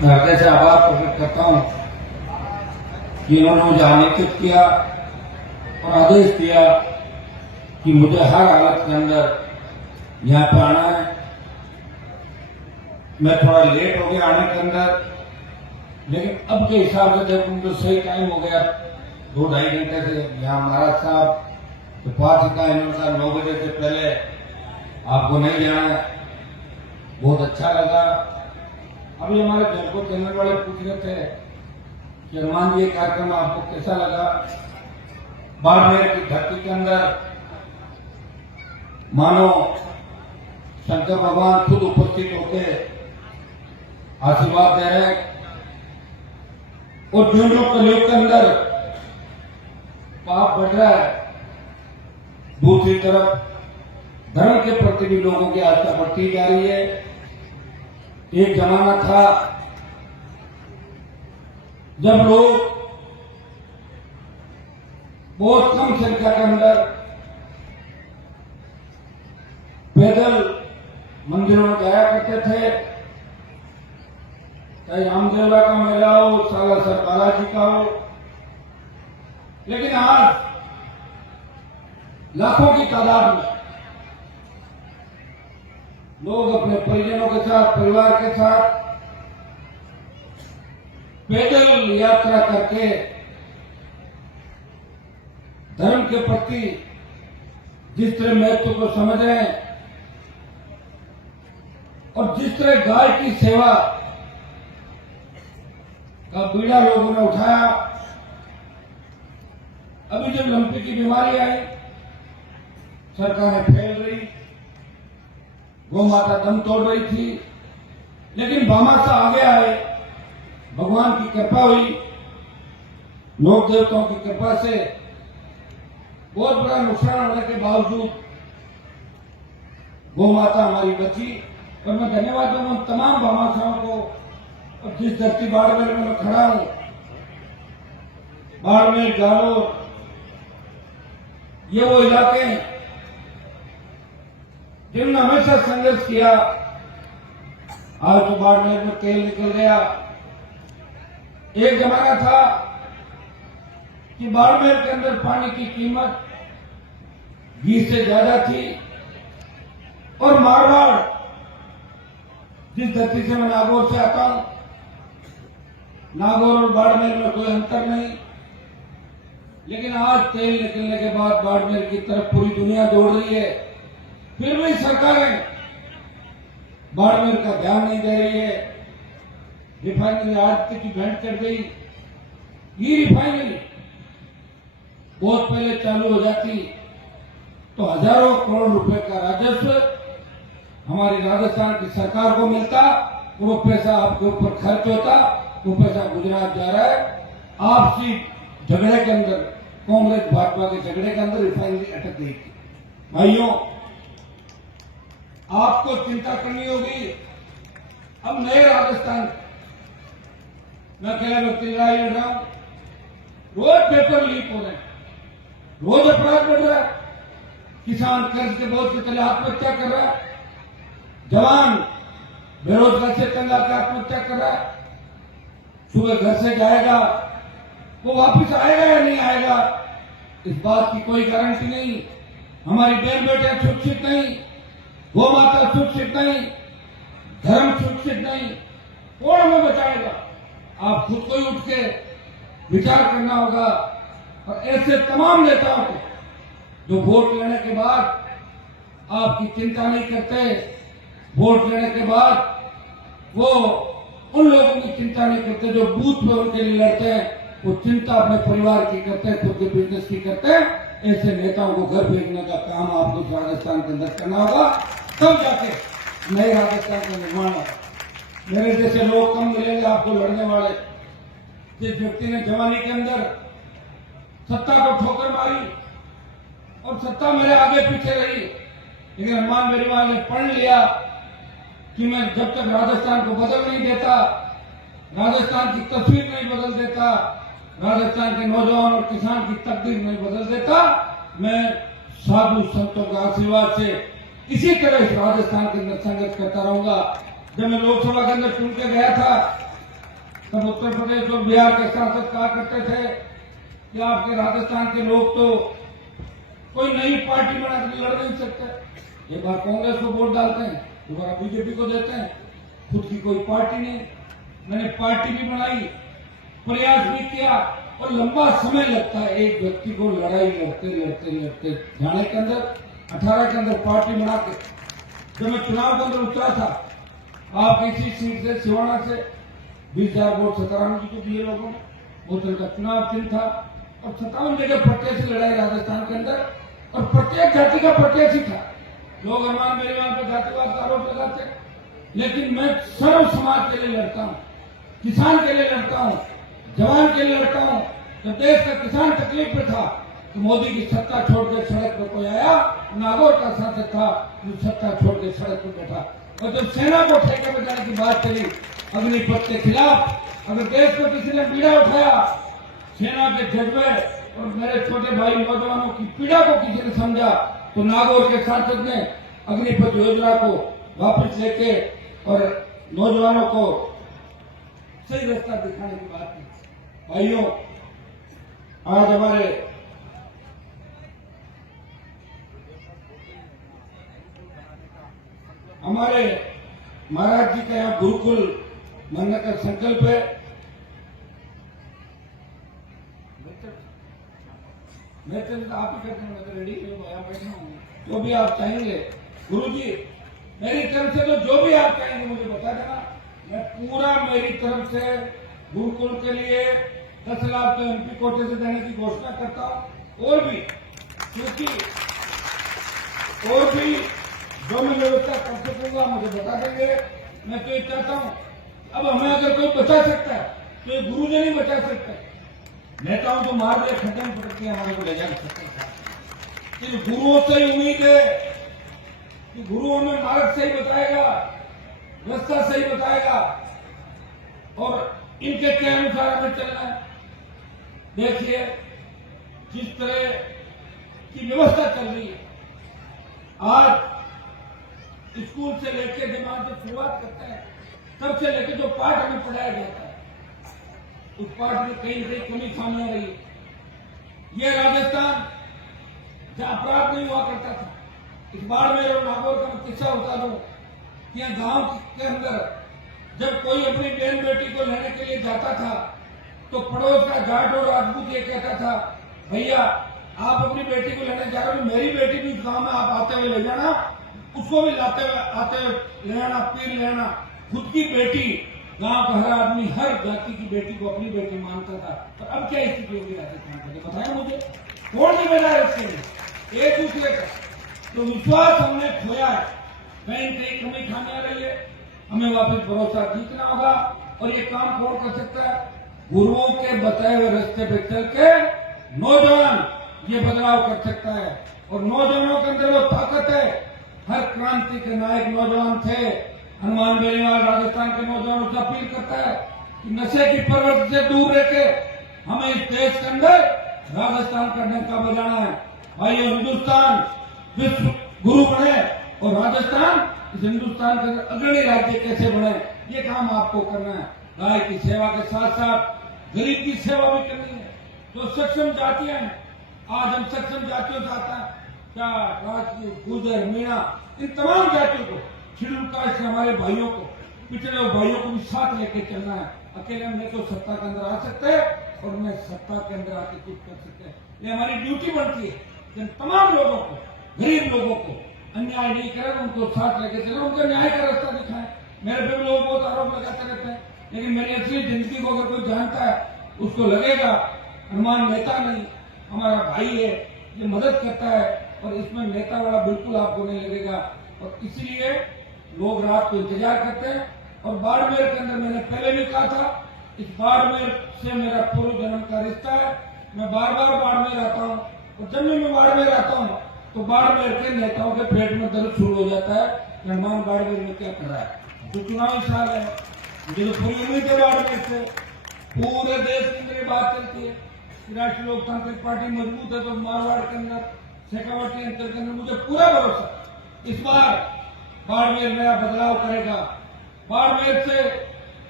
मैं हृदय से आभार प्रकट करता हूं कि इन्होंने मुझे आमंत्रित किया और आदेश दिया कि मुझे हर हालत के अंदर यहाँ पे आना है। मैं थोड़ा लेट हो गया आने के अंदर, लेकिन अब के हिसाब से देखूं तो सही टाइम हो गया, 2-2.5 घंटे से। यहाँ महाराज साहब तो 5 का इन्होंने कहा 9 बजे से पहले आपको नहीं जाना है। बहुत अच्छा लगा। अभी हमारे जनपद चैनल वाले पूछ रहे थे कि हनुमान जी कार्यक्रम आपको कैसा लगा। बाड़मेर की धरती के अंदर मानो शंकर भगवान खुद उपस्थित होकर आशीर्वाद दे रहे हैं। और जो लोग कलयुग के अंदर पाप बढ़ रहा है, दूसरी तरफ धर्म के प्रति भी लोगों की आस्था बढ़ती जा रही है। एक जमाना था जब लोग बहुत कम संख्या के अंदर पैदल मंदिरों में जाया करते थे, चाहे रामदेवरा का मेला हो, सालासर बालाजी का हो। लेकिन आज लाखों की तादाद में लोग अपने परिजनों के साथ, परिवार के साथ पैदल यात्रा करके धर्म के प्रति जिस तरह महत्व को समझ रहे हैं और जिस तरह गाय की सेवा का बीड़ा लोगों ने उठाया। अभी जब लंपी की बीमारी आई, सरकारें फैल रही, गौ माता दम तोड़ रही थी, लेकिन भामाशाह आगे आए, भगवान की कृपा हुई, लोक देवताओं की कृपा से बहुत बड़ा नुकसान होने के बावजूद गौ माता हमारी बची। और मैं धन्यवाद दूंगा उन तमाम भामाशाहों को। और जिस धरती बाड़मेर में मैं खड़ा हूं, बाड़मेर, जालोर, ये वो इलाके हैं जिन्होंने हमेशा संघर्ष किया। आज तो बाड़मेर में तेल निकल गया। एक जमाना था कि बाड़मेर के अंदर पानी की कीमत घी से ज्यादा थी। और मारवाड़, जिस धरती से मैं नागौर से आता हूं, नागौर और बाड़मेर में कोई अंतर नहीं। लेकिन आज तेल निकलने के बाद बाड़मेर की तरफ पूरी दुनिया दौड़ रही है, फिर भी सरकारें बाड़मेर का ध्यान नहीं दे रही है। रिफाइनरी आज तक की भेंट कर गई। ये रिफाइनरी बहुत पहले चालू हो जाती तो हजारों करोड़ रुपए का राजस्व हमारी राजस्थान की सरकार को मिलता। वो पैसा आपके ऊपर खर्च होता, वो पैसा गुजरात जा रहा है। आपसी झगड़े के अंदर, कांग्रेस भाजपा के झगड़े के अंदर रिफाइनरी अटक गई थी। भाइयों, आपको चिंता करनी होगी। अब नए राजस्थान, मैं अकेला व्यक्ति लड़ाई लड़ रहा हूं, रोज पेपर लीक हो रहे हैं, रोज अपराध बढ़ रहा है। किसान कर्ज के बोझ से तले आत्महत्या कर रहा है, जवान बेरोजगार से तंग आकर आत्महत्या कर रहा है। सुबह घर से जाएगा, वो वापिस आएगा या नहीं आएगा, इस बात की कोई गारंटी नहीं। हमारी बहन बेटियां सुरक्षित नहीं, गौ माता सुरक्षित नहीं, धर्म सुरक्षित नहीं। कौन हमें बचाएगा? आप खुद को ही उठ के विचार करना होगा। और ऐसे तमाम नेताओं को जो वोट लेने के बाद आपकी चिंता नहीं करते, वोट लेने के बाद वो उन लोगों की चिंता नहीं करते जो बूथ पे उनके लिए लड़ते हैं, वो चिंता अपने परिवार की करते हैं, खुद के बिजनेस की करते हैं। ऐसे नेताओं को घर भेजने का काम आपको राजस्थान के अंदर करना होगा, तब जाके नए राजस्थान का निर्माण होगा। मेरे जैसे लोग कम मिलेंगे आपको लड़ने वाले। जिस व्यक्ति ने जवानी के अंदर सत्ता को ठोकर मारी और सत्ता मेरे आगे पीछे रही, लेकिन हनुमान बेनीवाल ने पढ़ लिया कि मैं जब तक राजस्थान को बदल नहीं देता, राजस्थान की तस्वीर नहीं बदल देता, राजस्थान के नौजवान और किसान की तकदीर नहीं बदल देता, मैं साधु संतों के आशीर्वाद से इसी तरह इस राजस्थान के अंदर संघर्ष करता रहूंगा। जब मैं लोकसभा के अंदर चुन के गया था तब उत्तर प्रदेश और बिहार के सांसद कहा करते थे कि आपके राजस्थान के लोग तो कोई नई पार्टी बना के लड़ नहीं सकते। एक बार कांग्रेस को वोट डालते हैं, दोबारा बीजेपी को देते हैं, खुद की कोई पार्टी नहीं। मैंने पार्टी भी बनाई, प्रयास भी किया, और लंबा समय लगता है एक व्यक्ति को लड़ाई लड़ते लड़ते लड़ते जाने के अंदर। 18 के अंदर पार्टी बना के जब मैं चुनाव के अंदर उतरा था, आप इसी सीट से सिवाना से 20,000 वोट सताराम जी को दिए लोगों ने। बोतल का चुनाव चिन्ह था और 57 जगह प्रत्याशी लड़ाई राजस्थान के अंदर, और प्रत्येक जाति का प्रत्याशी था। लोग हनुमान मेरे वहां पर जातिवाद का आरोप लगाते हैं, लेकिन मैं सर्व समाज के लिए लड़ता हूं, किसान के लिए लड़ता हूं, जवान के लिए लड़ता हूं। जब देश का किसान तकलीफ में था तो मोदी की सत्ता छोड़कर सड़क पर कोई आया, नागौर का सांसद था जो सत्ता छोड़कर सड़क पर बैठा। और जब सेना को ठेके में जाने की बात करी अग्निपथ के खिलाफ, अगर देश में किसी ने पीड़ा उठाया, सेना के जज्बे और मेरे छोटे भाई नौजवानों की पीड़ा को किसी ने समझा, तो नागौर के सांसद ने अग्निपथ योजना को वापस लेके और नौजवानों को सही रास्ता दिखाने की बात की। भाइयों, आज हमारे महाराज जी का यहाँ गुरुकुल बनने का संकल्प है। मैं तो आप ही करते हैं, मैं तो रेडी यहाँ बैठा हूँ। जो भी आप चाहेंगे गुरुजी, मेरी तरफ से तो जो भी आप चाहेंगे मुझे बता देना। मैं पूरा मेरी तरफ से गुरुकुल के लिए 10 लाख तो एमपी कोटे से देने की घोषणा करता हूँ। और भी क्योंकि और भी जो मैं व्यवस्था कर सकूंगा मुझे बता देंगे। मैं तो ये चाहता हूँ, अब हमें अगर कोई बचा सकता है तो ये गुरु जी नहीं बचा सकता। नेताओं तो मार दिया, खत्म पटक के हमारे को ले जा सकते हैं। गुरुओं से ही उम्मीद है कि गुरु हमें मार्ग सही बताएगा, रास्ता सही बताएगा, और इनके के अनुसार हमें चलना है। देखिए जिस तरह की व्यवस्था चल रही है, आज स्कूल से लेकर जब जब शुरुआत करते हैं तब से लेकर जो पाठ हमें पढ़ाया जाता है, उस पाठ में कहीं न कहीं कमी सामने आ रही है। ये राजस्थान जहां अपराध नहीं हुआ करता था, इस बार में नागौर का मैं किस्सा बता दूं कि यहाँ गांव के अंदर जब कोई अपनी बहन बेटी को लेने के लिए जाता था तो पड़ोस का जाट और राजपूत ये कहता था, भैया आप अपनी बेटी को लेने जा रहे हो, मेरी बेटी भी उस गांव में आप आते हुए ले जाना, उसको भी लाते हुए आते हुए ले आना, पीर ले आना। खुद की बेटी, गांव का हर आदमी हर जाति की बेटी को अपनी बेटी मानता था। तो अब क्या स्थिति होगी राजस्थान की, बताया मुझे, कौन जिम्मेदार है इसके लिए? एक दूसरे का तो विश्वास हमने खोया है, कहीं कहीं कमी खाने आ रही है। हमें वापस भरोसा जीतना होगा, और ये काम कौन कर सकता है? गुरुओं के बताए हुए रास्ते पे चल के नौजवान ये बदलाव कर सकता है, और नौजवानों के अंदर वो ताकत है। हर क्रांति के नायक नौजवान थे। हनुमान बेनीवाल राजस्थान के नौजवानों से अपील करता है कि नशे की प्रवृत्ति से दूर रहकर हमें इस देश के अंदर राजस्थान का डंका बजाना है। भाइयों, हिंदुस्तान विश्व गुरु बने और राजस्थान इस हिंदुस्तान के अग्रणी राज्य कैसे बने, ये काम आपको करना है। गाय की सेवा के साथ साथ गरीब की सेवा भी करनी है। जो सक्षम जातियां हैं, आज हम सक्षम जातियों से आता है, क्या राजपूत, गुर्जर, मीणा, इन तमाम जातियों को, शेड्यूल कास्ट के हमारे भाइयों को, पिछड़े भाइयों को भी साथ लेके चलना है। अकेले हम तो सत्ता के अंदर आ सकते हैं और मैं सत्ता के अंदर आके कुछ कर सकते हैं। ये हमारी ड्यूटी बनती है कि हम तमाम लोगों को, गरीब लोगों को अन्याय नहीं करें, उनको साथ लेके चले, उनको न्याय का रास्ता दिखाएं। मेरे पे भी लोग बहुत आरोप लगाते रहते हैं, लेकिन मेरी असली जिंदगी को अगर कोई जानता है उसको लगेगा हनुमान नेता नहीं, हमारा भाई है, ये मदद करता है, और इसमें नेता वाला बिल्कुल आपको नहीं लगेगा। और इसलिए लोग रात को इंतजार करते हैं। और बाड़मेर के अंदर मैंने पहले भी कहा था, इस बाड़मेर से मेरा पूर्व जन्म का रिश्ता है। मैं बार बार बाड़मेर आता हूँ, और जब भी मैं बाड़मेर आता हूँ तो बाड़मेर के नेताओं के पेट में दर्द शुरू हो जाता है। हनुमान बाड़मेर में क्या कर रहा है? तो चुनावी साल है, मुझे तो पूरी उम्मीद है बाड़मेर से पूरे देश के अंदर ये बात चलती है। राष्ट्रीय लोकतांत्रिक पार्टी मजबूत है, तो मारवाड़ के अंदर, शेखावटी अंचल के अंदर मुझे पूरा भरोसा इस बार बाड़मेर नया बदलाव करेगा। बाड़मेर से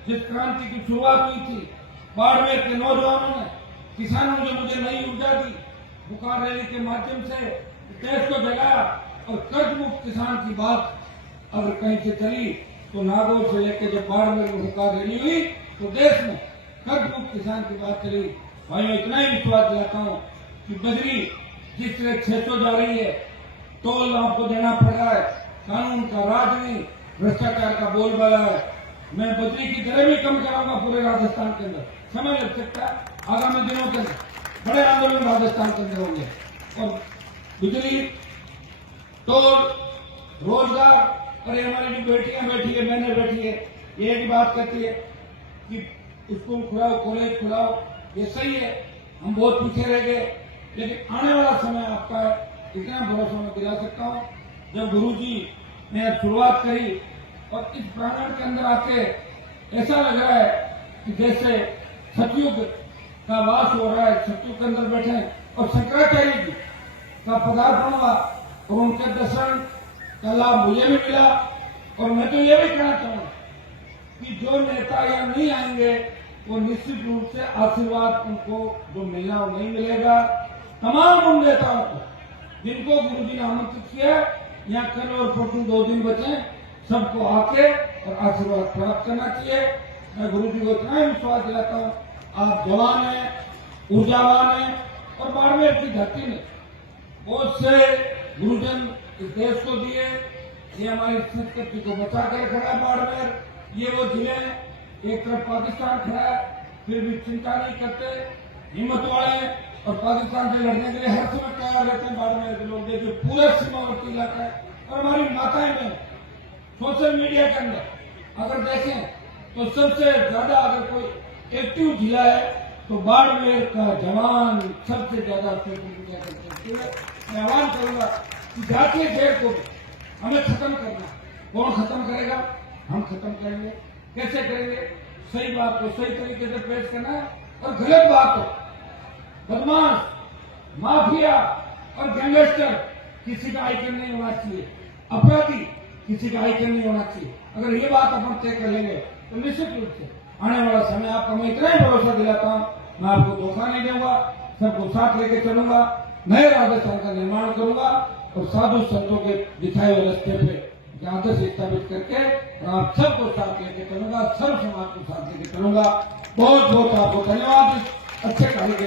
जिस क्रांति की शुरुआत हुई थी, बाड़मेर के नौजवानों ने, किसानों ने मुझे नई ऊर्जा दी। बुखार रैली के माध्यम से देश को जगाया और कर्ज मुक्त किसान की बात अगर कहीं से चली तो नागौर से लेकर जब बाड़मेर में बुखार रैली हुई तो देश में कर्ज मुक्त किसान की बात चली। भाइयों, इतना ही विश्वास दिलाता हूँ कि बजरी जिस तरह 600 जा रही है, टोल आपको देना पड़ रहा है, कानून का राज नहीं, भ्रष्टाचार का बोलबाला है। मैं बजरी की दरें भी कम कराऊंगा पूरे राजस्थान के अंदर। समय लग सकता है, आगामी दिनों के अंदर बड़े आंदोलन राजस्थान के अंदर होंगे। और बिजली, टोल, रोजगार, अरे हमारी जो बेटियां बैठी है, बहनें बैठी है, ये एक बात कहती है कि स्कूल खुलाओ, कॉलेज खुलाओ, ये सही है, हम बहुत पीछे रह गए, लेकिन आने वाला समय आपका इतना भरोसा मैं दिला सकता हूँ। जब गुरुजी ने शुरुआत करी और इस प्रांगण के अंदर आके ऐसा लग रहा है कि जैसे सतयुग का वास हो रहा है, सतयुग के अंदर बैठे और शंकराचार्य जी का पदार्पण हुआ और उनके दर्शन का लाभ मुझे भी मिला। और मैं तो ये भी कहना चाहूंगा कि जो नेता यहाँ नहीं आएंगे वो निश्चित रूप से आशीर्वाद उनको जो मिलना वो नहीं मिलेगा। तमाम उन नेताओं को जिनको गुरुजी ने आमंत्रित किया, यहाँ कल और परसों 2 दिन बचे, सबको आके और आशीर्वाद प्राप्त करना चाहिए। मैं गुरुजी को इतना ही विश्वास दिलाता हूँ, आप जवान हैं, ऊर्जावान हैं और बाड़मेर की धरती ने बहुत से गुरुजन इस देश को दिए। ये हमारी संस्कृति को बचा कर खड़ा है बाड़मेर। ये वो जिले हैं, एक तरफ पाकिस्तान खड़ा है, फिर भी चिंता नहीं करते, हिम्मत वाले और पाकिस्तान से लड़ने के लिए हर समय तैयार रहते हैं बाड़मेर के लोग। देखिए पूरा सीमावर्ती इलाका है। और हमारी माताएं में सोशल मीडिया के अंदर अगर देखें तो सबसे ज्यादा अगर कोई एक्टिव जिला है तो बाड़मेर का जवान सबसे ज्यादा सोशल मीडिया करते हैं। मैं आह्वान करूंगा कि जातीय जेल को हमें खत्म करना। कौन खत्म करेगा? हम खत्म करेंगे। कैसे करेंगे? सही बात को सही तरीके से पेश करना है और गलत बात को, बदमाश, माफिया और गैंगस्टर किसी का आइकन नहीं होना चाहिए, अपराधी किसी का आइकन नहीं होना चाहिए। अगर ये बात अपन तय कर लेंगे तो निश्चित रूप से आने वाला समय आपको मैं इतना ही भरोसा दिलाता हूँ, मैं आपको धोखा नहीं दूंगा, सबको साथ लेके चलूंगा, नए राजस्थान का निर्माण करूंगा और साधु संतों के दिखाए हुए रास्ते पे आदर्श स्थापित करके और आप सबको साथ लेके चलूंगा, सर्व समाज को साथ लेके चलूंगा। बहुत बहुत आपको धन्यवाद अच्छे कार्य के लिए।